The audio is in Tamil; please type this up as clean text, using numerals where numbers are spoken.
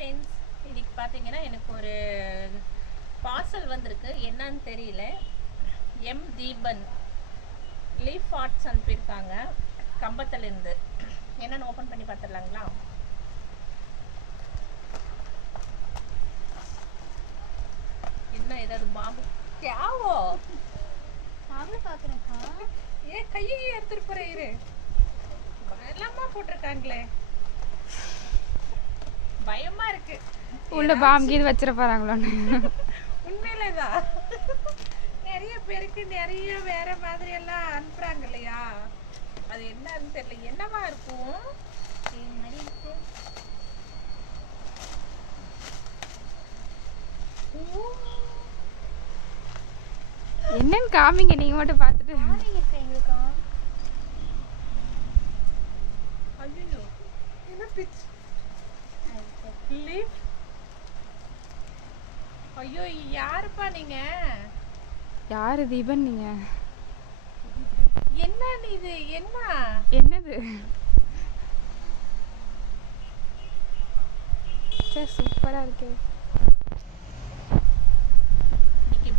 ஃப்ரெண்ட்ஸ், இன்னைக்கு பார்த்தீங்கன்னா எனக்கு ஒரு பார்சல் வந்திருக்கு. என்னன்னு தெரியல. எம் தீபன் லீஃப் ஆர்ட்ஸ் அனுப்பியிருக்காங்க கம்பத்துலேருந்து. என்னன்னு ஓப்பன் பண்ணி பார்த்துடலாங்களா? என்ன ஏதாவது பாம்பு கேவோ பார்க்குறேன்க்கா. ஏன் கையை எடுத்துட்டு போற இரு. எல்லாமா போட்டிருக்காங்களே, பயமா இருக்கு. உள்ள பாம் கீது வச்சிட போறாங்களோன்னு. உண்மையிலேதான் நிறைய பேருக்கு நிறைய வேற மாதிரி எல்லாம் அனுப்புறாங்க இல்லையா? அது என்னன்னு தெரியல. என்னவா இருக்கும்? இது மாதிரி இருக்கு. என்னன்னு காமிங்க, நீங்க மட்டும் பார்த்துட்டு. ஆரஞ்சு இருக்கு எங்களுக்கா. ஐயோ, என்ன பிச் லீஃப். ஐயோ, யாருப்பா நீங்க? யாரு தீபன் நீங்க? என்ன இது? என்ன என்னது? சூப்பரா இருக்கே. இன்னைக்கு